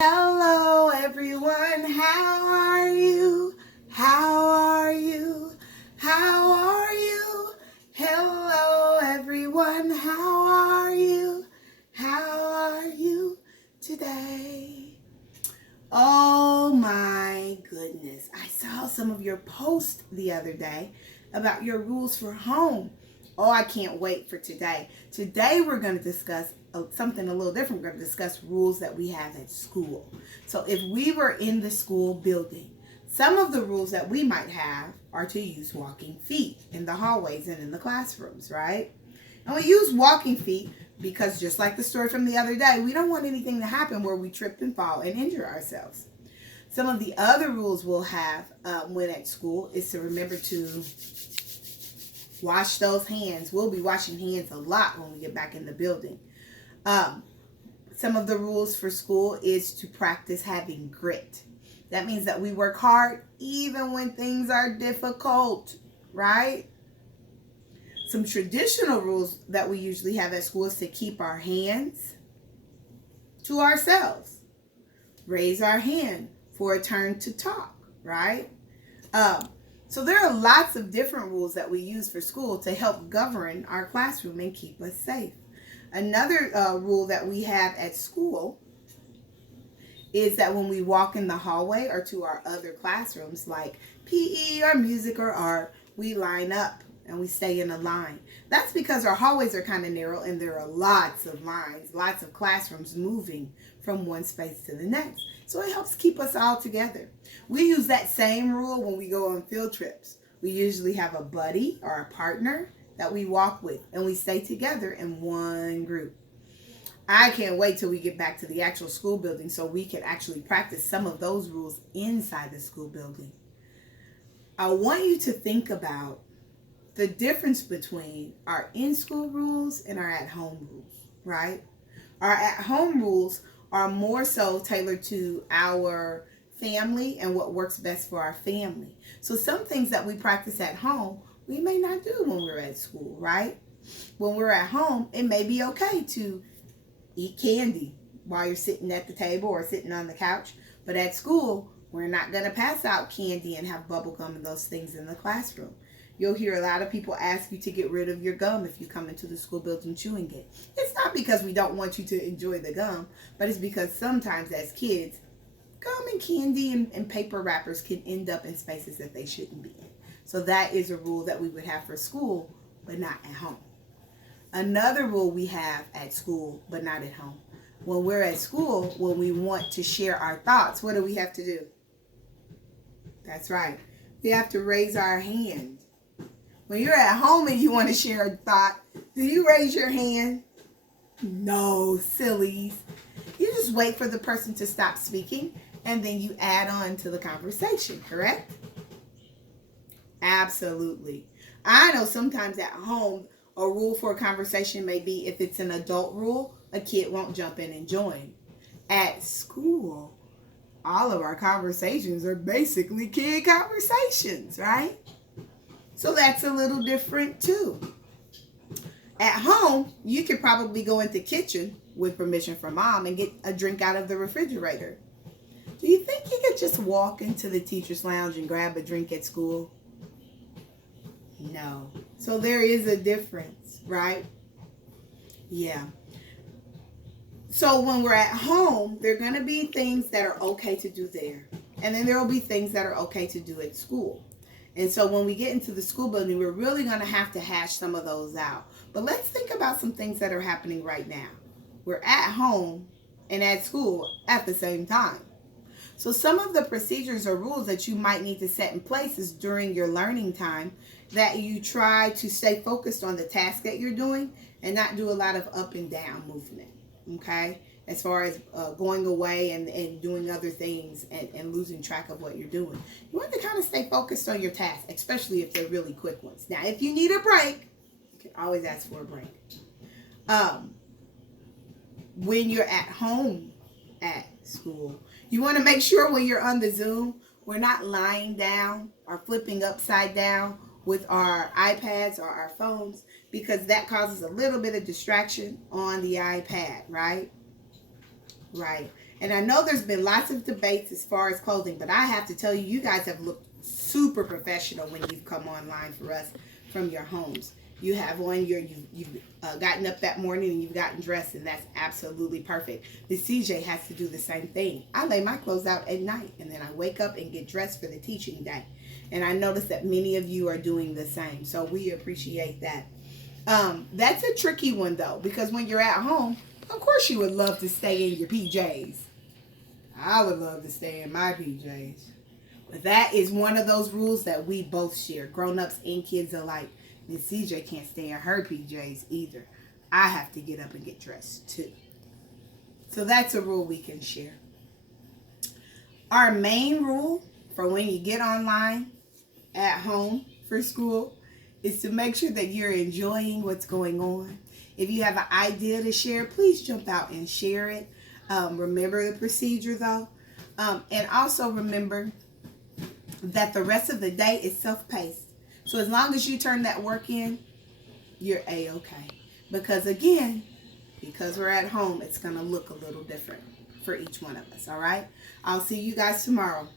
Hello everyone, how are you? How are you? How are you? Hello everyone, how are you? How are you today? Oh my goodness, I saw some of your posts the other day about your rules for home. Oh, I can't wait for today. Today we're going to discuss something a little different. We're going to discuss rules that we have at school. So if we were in the school building, some of the rules that we might have are to use walking feet in the hallways and in the classrooms, right? And we use walking feet because just like the story from the other day, we don't want anything to happen where we trip and fall and injure ourselves. Some of the other rules we'll have when at school is to remember to wash those hands. We'll be washing hands a lot when we get back in the building. Some of the rules for school is to practice having grit. That means that we work hard even when things are difficult, right? Some traditional rules that we usually have at school is to keep our hands to ourselves. Raise our hand for a turn to talk, right? So there are lots of different rules that we use for school to help govern our classroom and keep us safe. Another rule that we have at school is that when we walk in the hallway or to our other classrooms like PE or music or art, we line up and we stay in a line. That's because our hallways are kind of narrow and there are lots of lines, lots of classrooms moving from one space to the next. So it helps keep us all together. We use that same rule when we go on field trips. We usually have a buddy or a partner that we walk with and we stay together in one group. I can't wait till we get back to the actual school building so we can actually practice some of those rules inside the school building. I want you to think about the difference between our in-school rules and our at-home rules, right? Our at-home rules are more so tailored to our family and what works best for our family. So some things that we practice at home, we may not do when we're at school, right? When we're at home, it may be okay to eat candy while you're sitting at the table or sitting on the couch. But at school, we're not going to pass out candy and have bubble gum and those things in the classroom. You'll hear a lot of people ask you to get rid of your gum if you come into the school building chewing it. It's not because we don't want you to enjoy the gum, but it's because sometimes as kids, gum and candy and paper wrappers can end up in spaces that they shouldn't be in. So that is a rule that we would have for school, but not at home. Another rule we have at school, but not at home. When we're at school, when we want to share our thoughts, what do we have to do? That's right. We have to raise our hand. When you're at home and you want to share a thought, do you raise your hand? No, sillies. You just wait for the person to stop speaking and then you add on to the conversation, correct? Absolutely. I know sometimes at home, a rule for a conversation may be if it's an adult rule, a kid won't jump in and join. At school, all of our conversations are basically kid conversations, right? So that's a little different too. At home, you could probably go into the kitchen with permission from mom and get a drink out of the refrigerator. Do you think you could just walk into the teacher's lounge and grab a drink at school? No. So there is a difference, right? Yeah. So when we're at home, there are going to be things that are okay to do there. And then there will be things that are okay to do at school. And so when we get into the school building, we're really going to have to hash some of those out. But let's think about some things that are happening right now. We're at home and at school at the same time. So some of the procedures or rules that you might need to set in place is during your learning time that you try to stay focused on the task that you're doing and not do a lot of up and down movement, okay? As far as going away and doing other things and losing track of what you're doing. You want to kind of stay focused on your tasks, especially if they're really quick ones. Now, if you need a break, you can always ask for a break. When you're at home at school, you want to make sure when you're on the Zoom, we're not lying down or flipping upside down with our iPads or our phones, because that causes a little bit of distraction on the iPad, right? Right. And I know there's been lots of debates as far as clothing, but I have to tell you, you guys have looked super professional when you've come online for us from your homes. You have on you've gotten up that morning and you've gotten dressed, and that's absolutely perfect. Miss CJ has to do the same thing. I lay my clothes out at night, and then I wake up and get dressed for the teaching day. And I notice that many of you are doing the same, so we appreciate that. That's a tricky one though, because when you're at home, of course you would love to stay in your PJs. I would love to stay in my PJs. But that is one of those rules that we both share, grown-ups and kids alike. Miss CJ can't stay in her PJs either. I have to get up and get dressed too. So that's a rule we can share. Our main rule for when you get online at home for school is to make sure that you're enjoying what's going on. If you have an idea to share, please jump out and share it. Remember the procedure though. And also remember that the rest of the day is self-paced. So as long as you turn that work in, you're A-okay. Because again, because we're at home, it's going to look a little different for each one of us, all right? I'll see you guys tomorrow.